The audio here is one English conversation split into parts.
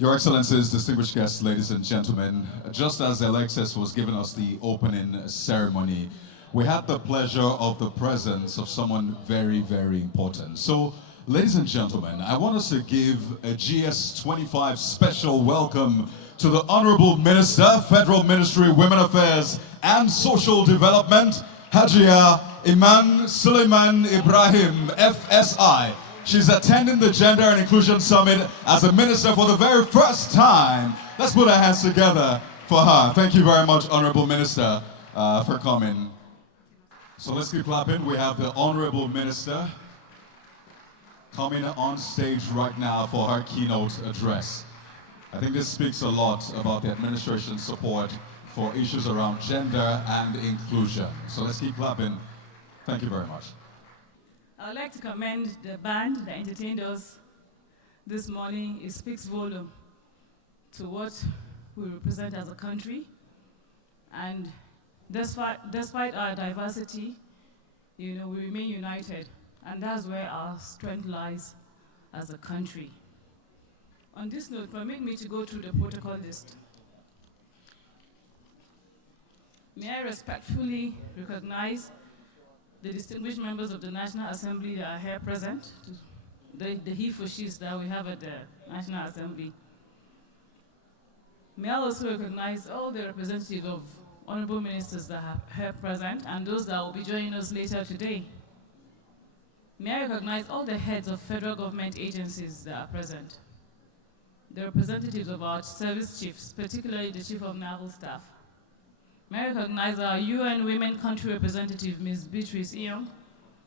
Your Excellencies, distinguished guests, ladies and gentlemen, just as Alexis was giving us the opening ceremony, we had the pleasure of the presence of someone very, very important. So, ladies and gentlemen, I want us to give a GS-25 special welcome to the Honorable Minister, Federal Ministry of Women Affairs and Social Development, Hajia Imaan Sulaiman Ibrahim, FSI. She's attending the Gender and Inclusion Summit as a minister for the very first time. Let's put our hands together for her. Thank you very much, Honorable Minister, for coming. So let's keep clapping. We have the Honorable Minister coming on stage right now for her keynote address. I think this speaks a lot about the administration's support for issues around gender and inclusion. So let's keep clapping. Thank you very much. I would like to commend the band that entertained us this morning. It speaks volume to what we represent as a country. And despite our diversity, we remain united. And that's where our strength lies as a country. On this note, permit me to go through the protocol list. May I respectfully recognize the distinguished members of the National Assembly that are here present, the he for she's that we have at the National Assembly. May I also recognize all the representatives of honorable ministers that are here present and those that will be joining us later today. May I recognize all the heads of federal government agencies that are present, the representatives of our service chiefs, particularly the Chief of Naval Staff. May I recognize our UN Women Country Representative, Ms. Beatrice Iyon,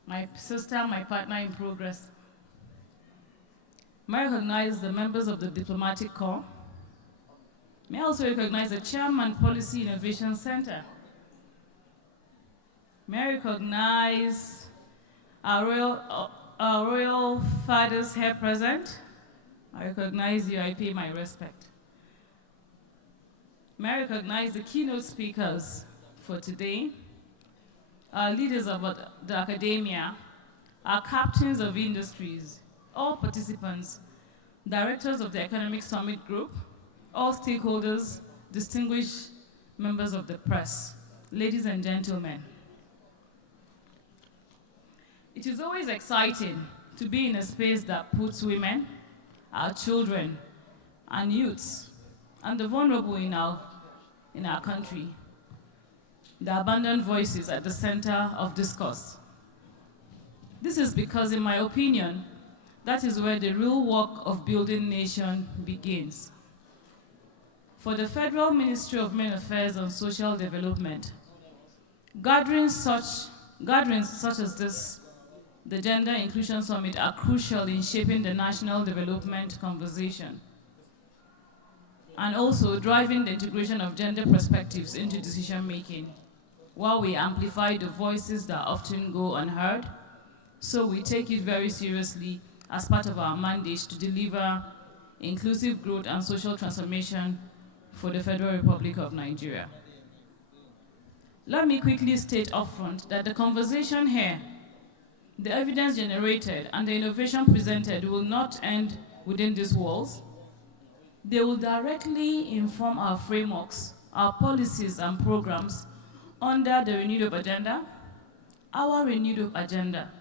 my sister, my partner in progress. May I recognize the members of the Diplomatic Corps. May I also recognize the Chairman, Policy Innovation Center. May I recognize our royal fathers here present. I recognize you, I pay my respect. May I recognize the keynote speakers for today, our leaders of the academia, our captains of industries, all participants, directors of the Economic Summit Group, all stakeholders, distinguished members of the press, ladies and gentlemen. It is always exciting to be in a space that puts women, our children, and youths, and the vulnerable in our country, the abandoned voices at the center of discourse. This is because, in my opinion, that is where the real work of building nation begins. For the Federal Ministry of Women Affairs and Social Development, gatherings such as this, the Gender Inclusion Summit, are crucial in shaping the national development conversation and also driving the integration of gender perspectives into decision-making, while we amplify the voices that often go unheard. So we take it very seriously as part of our mandate to deliver inclusive growth and social transformation for the Federal Republic of Nigeria. Let me quickly state upfront that the conversation here, the evidence generated, and the innovation presented will not end within these walls. They will directly inform our frameworks, our policies and programs under the Renewed Hope Agenda, our Renewed Hope Agenda,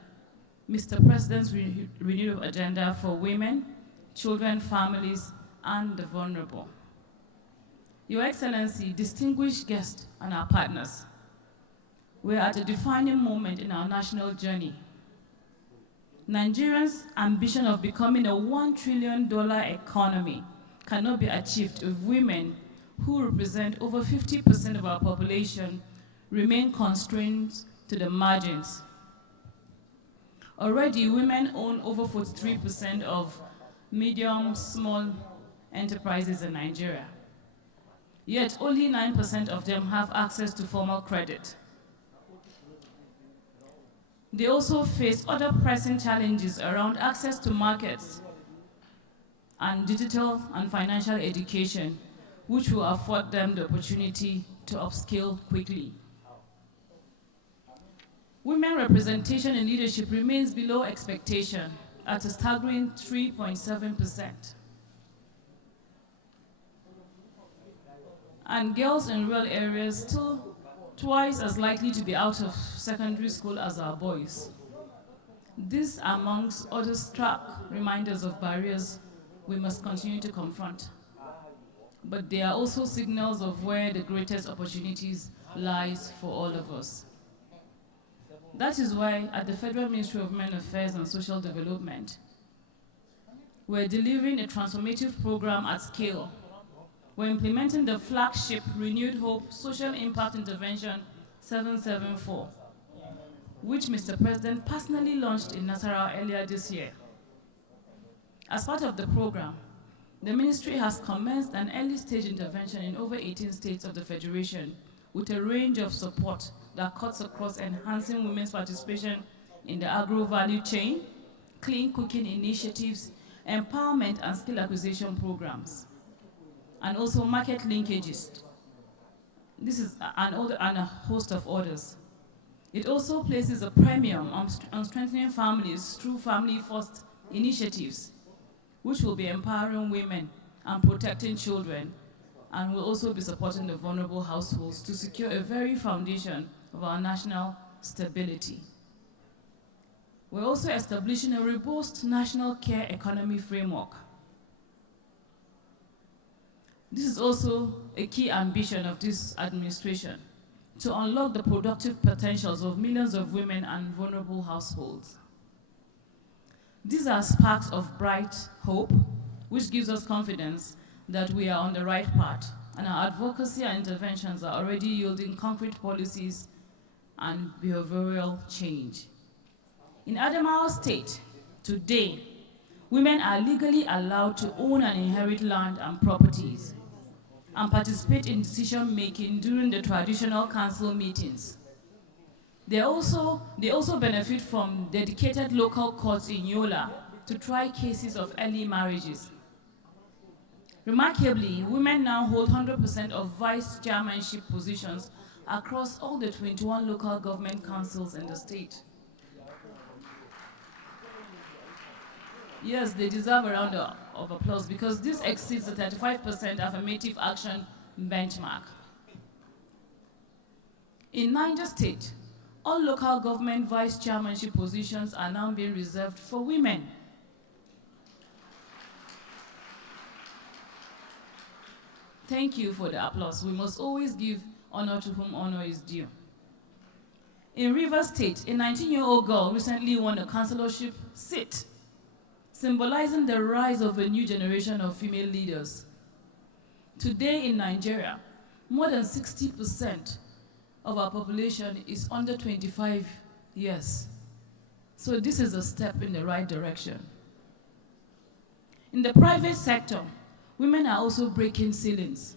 Mr. President's Renewed Hope Agenda for women, children, families, and the vulnerable. Your Excellency, distinguished guests, and our partners, we are at a defining moment in our national journey. Nigerians' ambition of becoming a $1 trillion economy cannot be achieved if women, who represent over 50% of our population, remain constrained to the margins. Already, women own over 43% of medium, small enterprises in Nigeria. Yet, only 9% of them have access to formal credit. They also face other pressing challenges around access to markets and digital and financial education, which will afford them the opportunity to upskill quickly. Women representation in leadership remains below expectation at a staggering 3.7%. and girls in rural areas still twice as likely to be out of secondary school as our boys. This, amongst other stark reminders of barriers we must continue to confront. But they are also signals of where the greatest opportunities lies for all of us. That is why at the Federal Ministry of Women Affairs and Social Development, we're delivering a transformative program at scale. We're implementing the flagship Renewed Hope Social Impact Intervention 774, which Mr. President personally launched in Nasarawa earlier this year. As part of the program, the ministry has commenced an early-stage intervention in over 18 states of the Federation with a range of support that cuts across enhancing women's participation in the agro-value chain, clean cooking initiatives, empowerment and skill acquisition programs, and also market linkages. This is and a host of others. It also places a premium on strengthening families through family-first initiatives, which will be empowering women and protecting children, and will also be supporting the vulnerable households to secure a very foundation of our national stability. We're also establishing a robust national care economy framework. This is also a key ambition of this administration, to unlock the productive potentials of millions of women and vulnerable households. These are sparks of bright hope, which gives us confidence that we are on the right path, and our advocacy and interventions are already yielding concrete policies and behavioral change. In Adamawa State, today, women are legally allowed to own and inherit land and properties and participate in decision-making during the traditional council meetings. They also benefit from dedicated local courts in Yola to try cases of early marriages. Remarkably, women now hold 100% of vice chairmanship positions across all the 21 local government councils in the state. Yes, they deserve a round of applause because this exceeds the 35% affirmative action benchmark. In Niger State, all local government vice chairmanship positions are now being reserved for women. Thank you for the applause. We must always give honor to whom honor is due. In Rivers State, a 19-year-old girl recently won a councillorship seat, symbolizing the rise of a new generation of female leaders. Today in Nigeria, more than 60% of our population is under 25 years. So this is a step in the right direction. In the private sector, women are also breaking ceilings.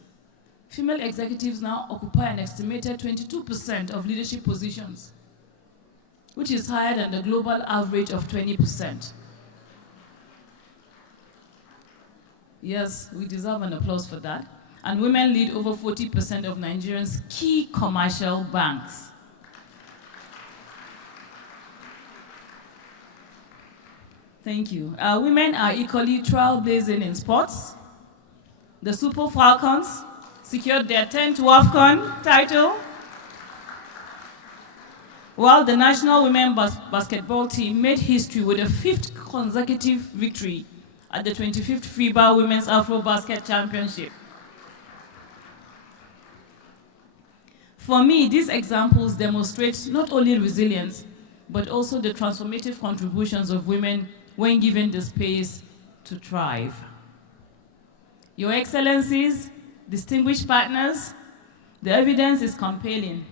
Female executives now occupy an estimated 22% of leadership positions, which is higher than the global average of 20%. Yes, we deserve an applause for that. And women lead over 40% of Nigerians' key commercial banks. Thank you. Women are equally trailblazing in sports. The Super Falcons secured their 10th WAFCON title, while the national women basketball team made history with a 5th consecutive victory at the 25th FIBA Women's Afro-Basket Championship. For me, these examples demonstrate not only resilience, but also the transformative contributions of women when given the space to thrive. Your Excellencies, distinguished partners, the evidence is compelling.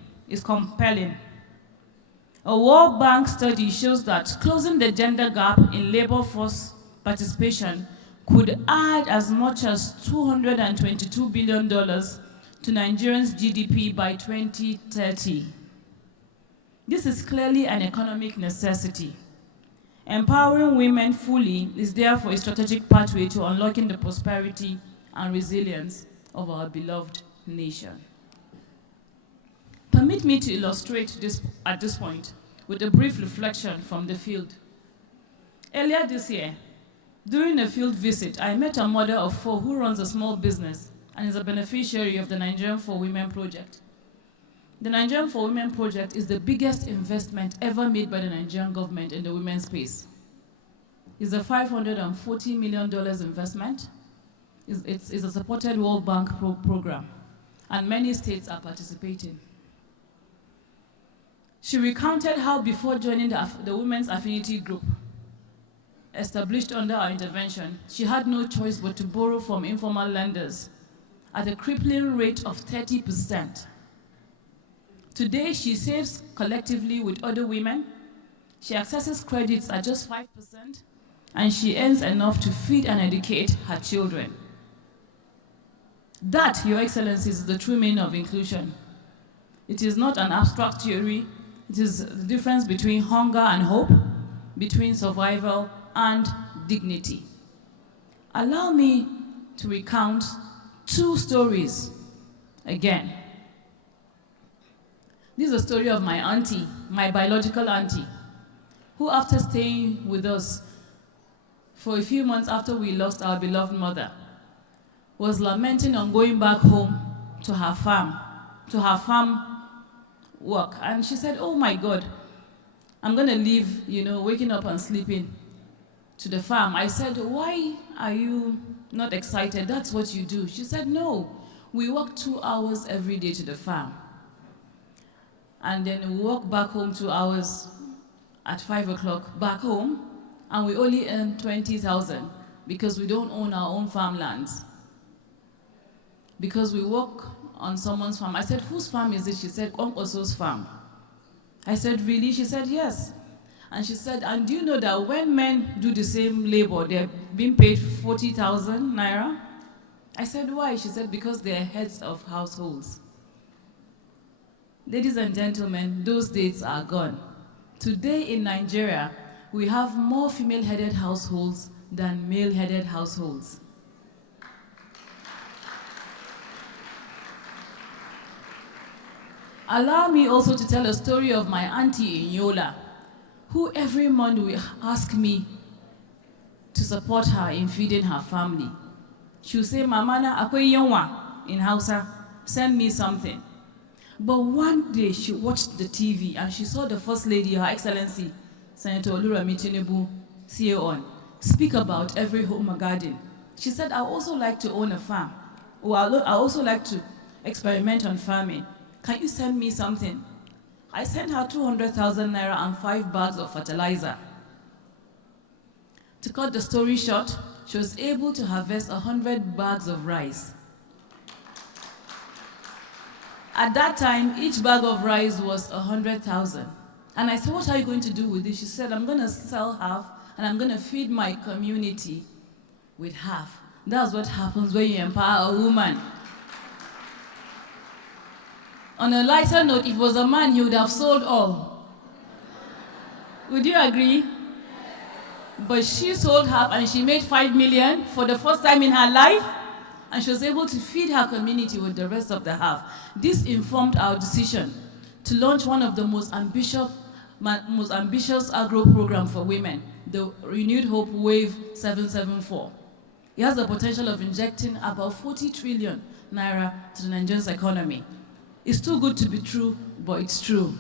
A World Bank study shows that closing the gender gap in labor force participation could add as much as $222 billion to Nigerians' GDP by 2030. This is clearly an economic necessity. Empowering women fully is therefore a strategic pathway to unlocking the prosperity and resilience of our beloved nation. Permit me to illustrate this at this point with a brief reflection from the field. Earlier this year, during a field visit, I met a mother of 4 who runs a small business and is a beneficiary of the Nigerian for Women project. The Nigerian for Women project is the biggest investment ever made by the Nigerian government in the women's space. It's a $540 million investment. It's a supported World Bank program, and many states are participating. She recounted how before joining the Women's Affinity Group, established under our intervention, she had no choice but to borrow from informal lenders at a crippling rate of 30%. Today, she saves collectively with other women, she accesses credits at just 5%, and she earns enough to feed and educate her children. That, Your Excellency, is the true meaning of inclusion. It is not an abstract theory, it is the difference between hunger and hope, between survival and dignity. Allow me to recount 2 stories again. This is a story of my auntie, my biological auntie, who after staying with us for a few months after we lost our beloved mother, was lamenting on going back home to her farm work. And she said, oh my God, I'm gonna leave, waking up and sleeping to the farm. I said, why are you not excited? That's what you do. She said, no, we walk 2 hours every day to the farm. And then we walk back home 2 hours at 5 o'clock back home, and we only earn 20,000 because we don't own our own farmlands. Because we work on someone's farm. I said, whose farm is it? She said, Uncle Oso's farm. I said, really? She said, yes. And she said, and do you know that when men do the same labor, they're being paid 40,000 naira? I said, why? She said, because they're heads of households. Ladies and gentlemen, those days are gone. Today in Nigeria, we have more female-headed households than male-headed households. Allow me also to tell a story of my auntie in Yola, who every month will ask me to support her in feeding her family. She'll say, Mama na akwai yunwa in Hausa, send me something. But one day she watched the TV and she saw the First Lady, Her Excellency, Senator Olurami Tinubu, CEO, speak about every home a garden. She said, I also like to own a farm. Or I also like to experiment on farming. Can you send me something? I sent her 200,000 naira and 5 bags of fertilizer. To cut the story short, she was able to harvest 100 bags of rice. At that time, each bag of rice was 100,000. And I said, what are you going to do with this? She said, I'm going to sell half, and I'm going to feed my community with half. That's what happens when you empower a woman. On a lighter note, if it was a man, he would have sold all. Would you agree? But she sold half, and she made 5 million for the first time in her life. And she was able to feed her community with the rest of the half. This informed our decision to launch one of the most ambitious agro program for women, the Renewed Hope Wave 774. It has the potential of injecting about 40 trillion naira to the Nigerian economy. It's too good to be true, but it's true.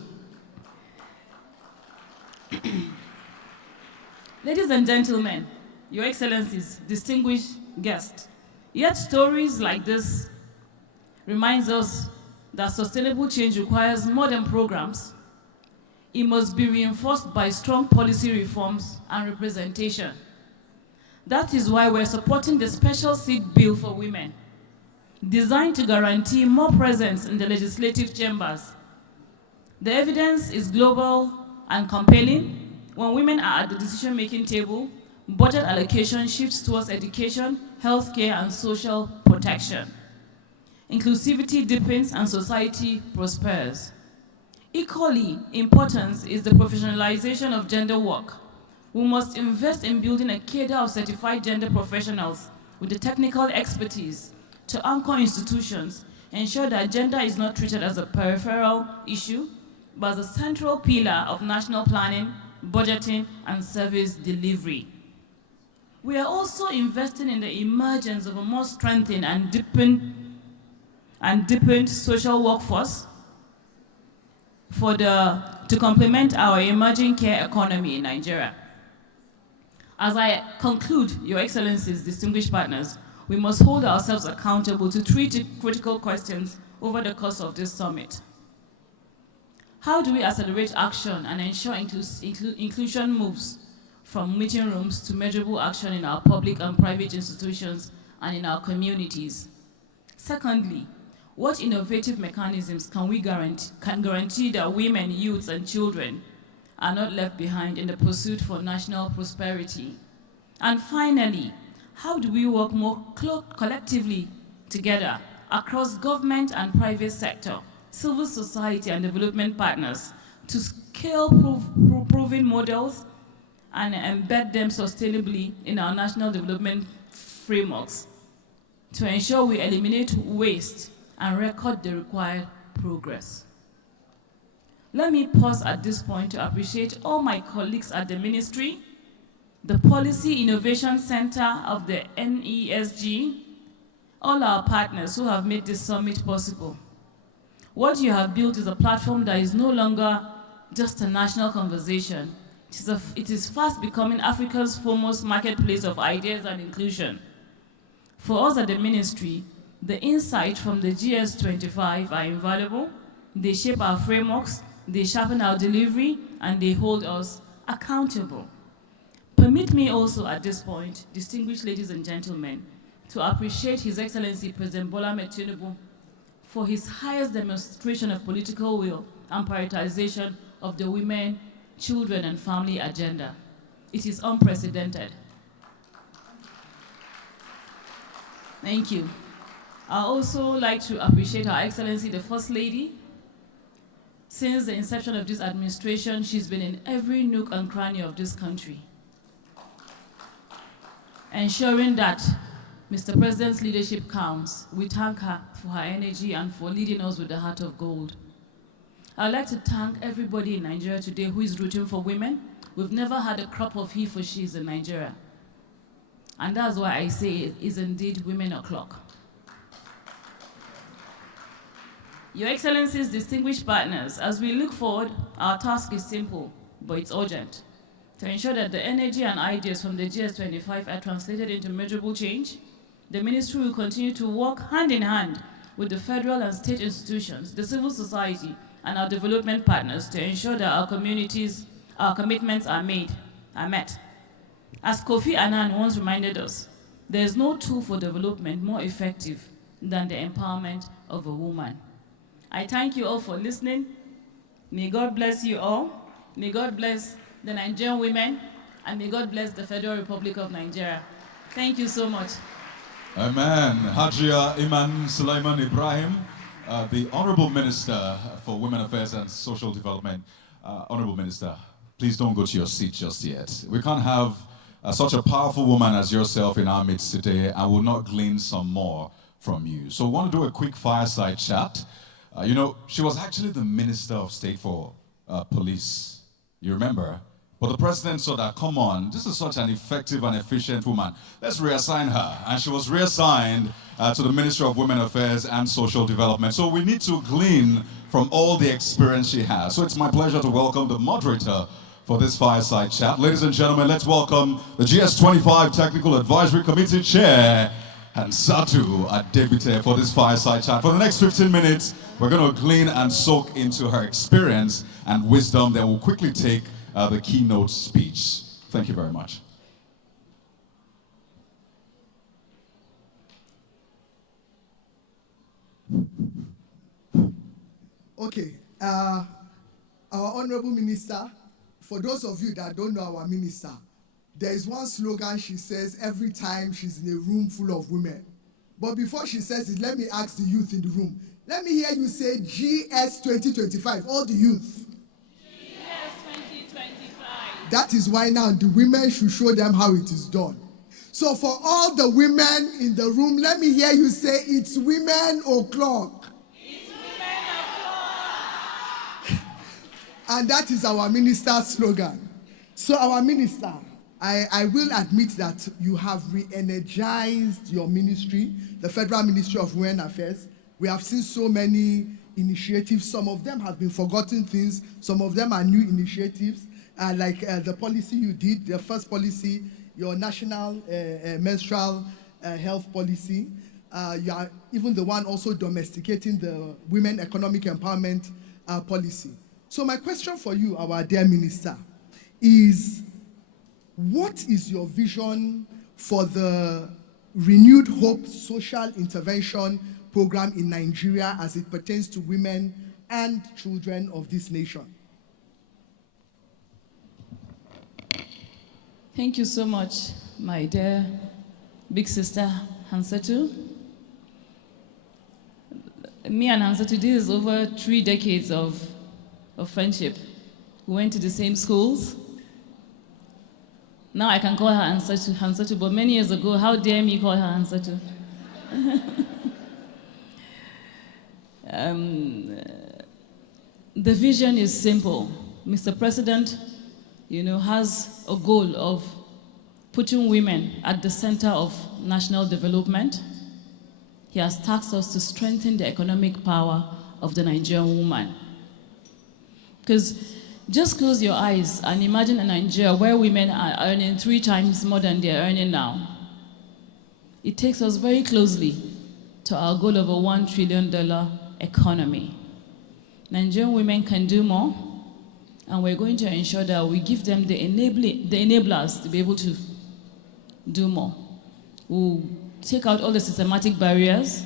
Ladies and gentlemen, Your Excellencies, distinguished guests, yet stories like this reminds us that sustainable change requires modern programs. It must be reinforced by strong policy reforms and representation. That is why we're supporting the Special Seat Bill for Women, designed to guarantee more presence in the legislative chambers. The evidence is global and compelling. When women are at the decision-making table, budget allocation shifts towards education, healthcare, and social protection. Inclusivity deepens and society prospers. Equally important is the professionalization of gender work. We must invest in building a cadre of certified gender professionals with the technical expertise to anchor institutions, ensure that gender is not treated as a peripheral issue, but as a central pillar of national planning, budgeting, and service delivery. We are also investing in the emergence of a more strengthened and deepened and deepened social workforce to complement our emerging care economy in Nigeria. As I conclude, Your Excellencies, distinguished partners, we must hold ourselves accountable to three critical questions over the course of this summit. How do we accelerate action and ensure inclusion moves from meeting rooms to measurable action in our public and private institutions and in our communities? Secondly, what innovative mechanisms can guarantee that women, youths, and children are not left behind in the pursuit for national prosperity? And finally, how do we work more collectively together across government and private sector, civil society, and development partners to scale proven models and embed them sustainably in our national development frameworks to ensure we eliminate waste and record the required progress? Let me pause at this point to appreciate all my colleagues at the Ministry, the Policy Innovation Center of the NESG, all our partners who have made this summit possible. What you have built is a platform that is no longer just a national conversation. It is fast becoming Africa's foremost marketplace of ideas and inclusion. For us at the Ministry, the insights from the GS-25 are invaluable. They shape our frameworks, they sharpen our delivery, and they hold us accountable. Permit me also at this point, distinguished ladies and gentlemen, to appreciate His Excellency President Bola Ahmed Tinubu for his highest demonstration of political will and prioritization of the women, children, and family agenda. It is unprecedented. Thank you. I also like to appreciate Her Excellency, the First Lady. Since the inception of this administration, she's been in every nook and cranny of this country, ensuring that Mr. President's leadership counts. We thank her for her energy and for leading us with the heart of gold. I'd like to thank everybody in Nigeria today who is rooting for women. We've never had a crop of he for she's in Nigeria. And that's why I say it is indeed women o'clock. Your Excellencies, distinguished partners, as we look forward, our task is simple, but it's urgent. To ensure that the energy and ideas from the GS-25 are translated into measurable change, the Ministry will continue to work hand in hand with the federal and state institutions, the civil society, and our development partners to ensure that our commitments are met. As Kofi Annan once reminded us, there is no tool for development more effective than the empowerment of a woman. I thank you all for listening. May God bless you all. May God bless the Nigerian women, and may God bless the Federal Republic of Nigeria. Thank you so much. Amen. Hajia Imaan Sulaiman Ibrahim, the Honorable Minister for Women Affairs and Social Development. Honorable Minister, please don't go to your seat just yet. We can't have such a powerful woman as yourself in our midst today. I will not glean some more from you. So I want to do a quick fireside chat. You know, she was actually the Minister of State for Police. You remember? But the president saw that, come on, this is such an effective and efficient woman. Let's reassign her. And she was reassigned to the Ministry of Women Affairs and Social Development. So we need to glean from all the experience she has. So it's my pleasure to welcome the moderator for this fireside chat. Ladies and gentlemen, let's welcome the GS-25 Technical Advisory Committee Chair, Hansatu Adebite, for this fireside chat. For the next 15 minutes, we're going to glean and soak into her experience and wisdom. Then we'll quickly take the keynote speech. Thank you very much. Okay, our Honorable Minister, for those of you that don't know our minister, there is one slogan she says every time she's in a room full of women. But before she says it, let me ask the youth in the room. Let me hear you say GS-2025, all the youth. GS-2025. That is why now the women should show them how it is done. So for all the women in the room, let me hear you say, it's women o'clock. It's women o'clock. And that is our minister's slogan. So our minister, I will admit that you have re-energized your ministry, the Federal Ministry of Women Affairs, We have seen so many initiatives. Some of them have been forgotten things. Some of them are new initiatives, like the policy you did, the first policy, your national menstrual health policy. You are even the one also domesticating the women economic empowerment policy. So my question for you, our dear minister, is what is your vision for the Renewed Hope Social Intervention Program in Nigeria as it pertains to women and children of this nation? Thank you so much, my dear big sister, Hansatu. Me and Hansatu, this is over 3 decades of friendship. We went to the same schools. Now I can call her Hansatu, but many years ago, how dare me call her Hansatu? The vision is simple. Mr. President, has a goal of putting women at the center of national development. He has tasked us to strengthen the economic power of the Nigerian woman. Because just close your eyes and imagine a Nigeria where women are earning 3 times more than they're earning now. It takes us very closely to our goal of a $1 trillion economy. Nigerian women can do more, and we're going to ensure that we give them the enablers to be able to do more. We'll take out all the systematic barriers,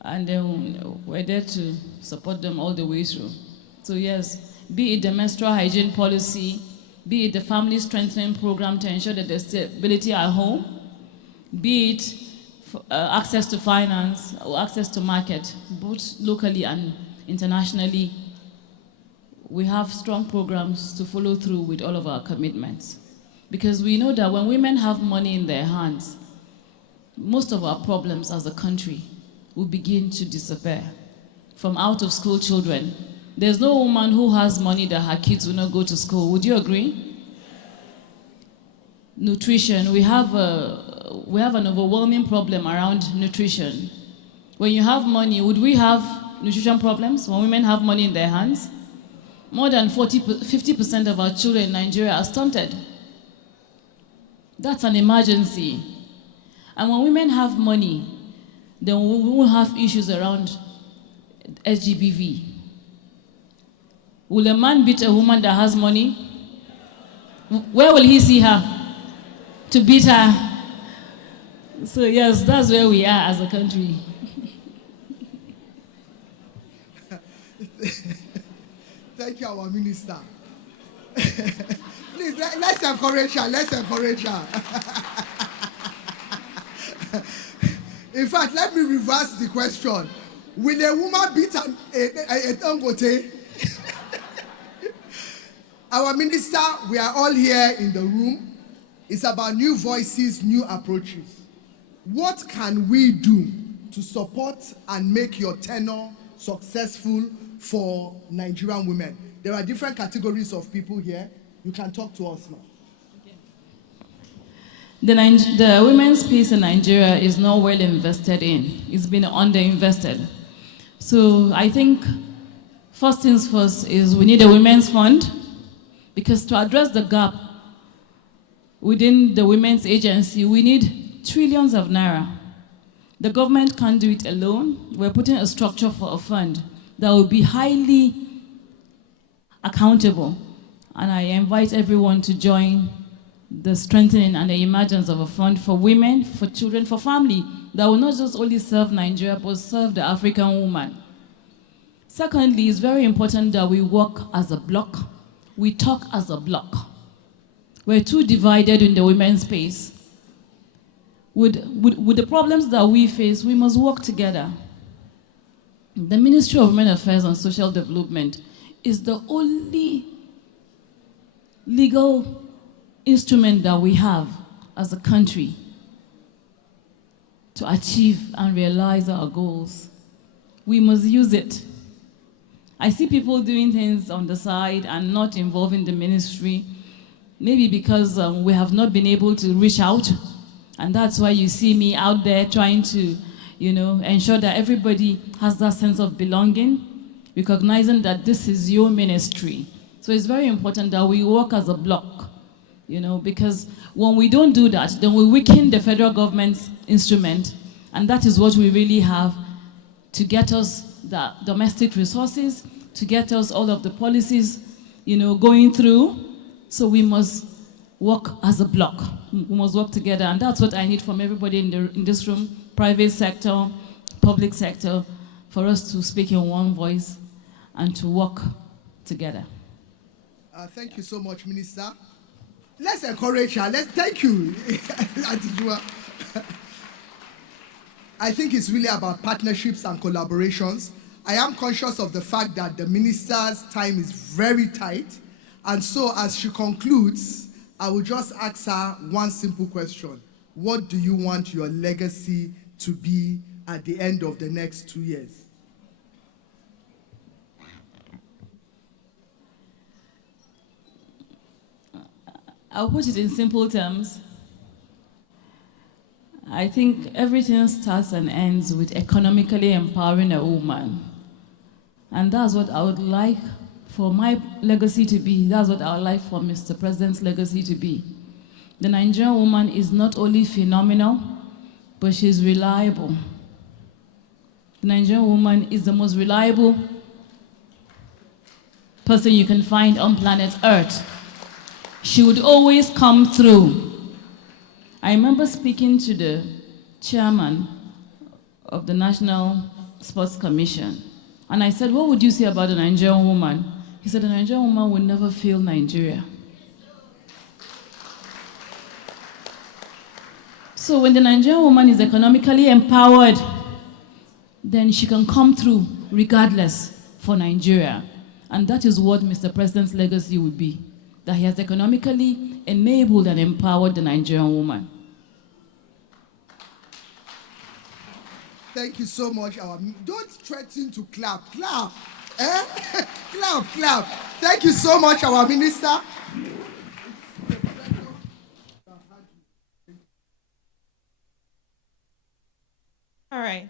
and then we're there to support them all the way through. So yes, be it the menstrual hygiene policy, be it the family strengthening program to ensure that there's stability at home, be it access to finance or access to market, both locally and internationally, we have strong programs to follow through with all of our commitments. Because we know that when women have money in their hands, most of our problems as a country will begin to disappear. From out of school children, there's no woman who has money that her kids will not go to school. Would you agree? Nutrition, we have an overwhelming problem around nutrition. When you have money, would we have nutrition problems when women have money in their hands? More than 50% of our children in Nigeria are stunted. That's an emergency. And when women have money, then we won't have issues around SGBV. Will a man beat a woman that has money? Where will he see her to beat her? So yes, that's where we are as a country. Thank you, our minister. Please, let's encourage her. Let's encourage her. In fact, let me reverse the question. Will a woman beat a Dangote? Our minister, we are all here in the room. It's about new voices, new approaches. What can we do to support and make your tenure successful for Nigerian women? There are different categories of people here. You can talk to us now. The women's space in Nigeria is not well invested in. It's been underinvested. So I think first things first is we need a women's fund, because to address the gap within the women's agency, we need trillions of naira. The government can't do it alone. We're putting a structure for a fund that will be highly accountable. And I invite everyone to join the strengthening and the emergence of a fund for women, for children, for family, that will not just only serve Nigeria, but serve the African woman. Secondly, it's very important that we work as a block. We talk as a block. We're too divided in the women's space. With the problems that we face, we must work together. The Ministry of Women Affairs and Social Development is the only legal instrument that we have as a country to achieve and realize our goals. We must use it. I see people doing things on the side and not involving the ministry, maybe because we have not been able to reach out, and that's why you see me out there trying to, ensure that everybody has that sense of belonging, recognizing that this is your ministry. So it's very important that we work as a block, because when we don't do that, then we weaken the federal government's instrument, and that is what we really have to get us the domestic resources, to get us all of the policies, going through. So we must work as a block. We must work together, and that's what I need from everybody in this room, private sector, public sector, for us to speak in one voice and to work together. Thank you so much, Minister. Let's encourage her. Thank you, Auntie Jua. I think it's really about partnerships and collaborations. I am conscious of the fact that the minister's time is very tight. And so as she concludes, I will just ask her one simple question. What do you want your legacy to be at the end of the next 2 years? I'll put it in simple terms. I think everything starts and ends with economically empowering a woman. And that's what I would like for my legacy to be. That's what I would like for Mr. President's legacy to be. The Nigerian woman is not only phenomenal, but she's reliable. The Nigerian woman is the most reliable person you can find on planet Earth. She would always come through. I remember speaking to the chairman of the National Sports Commission, and I said, what would you say about the Nigerian woman? He said, the Nigerian woman will never fail Nigeria. So when the Nigerian woman is economically empowered, then she can come through regardless for Nigeria. And that is what Mr. President's legacy would be, that he has economically enabled and empowered the Nigerian woman. Thank you so much. Don't threaten to clap. Clap. Eh? Clap, clap. Thank you so much, our minister. All right.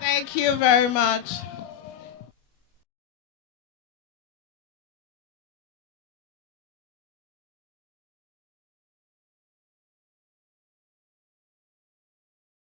Thank you very much.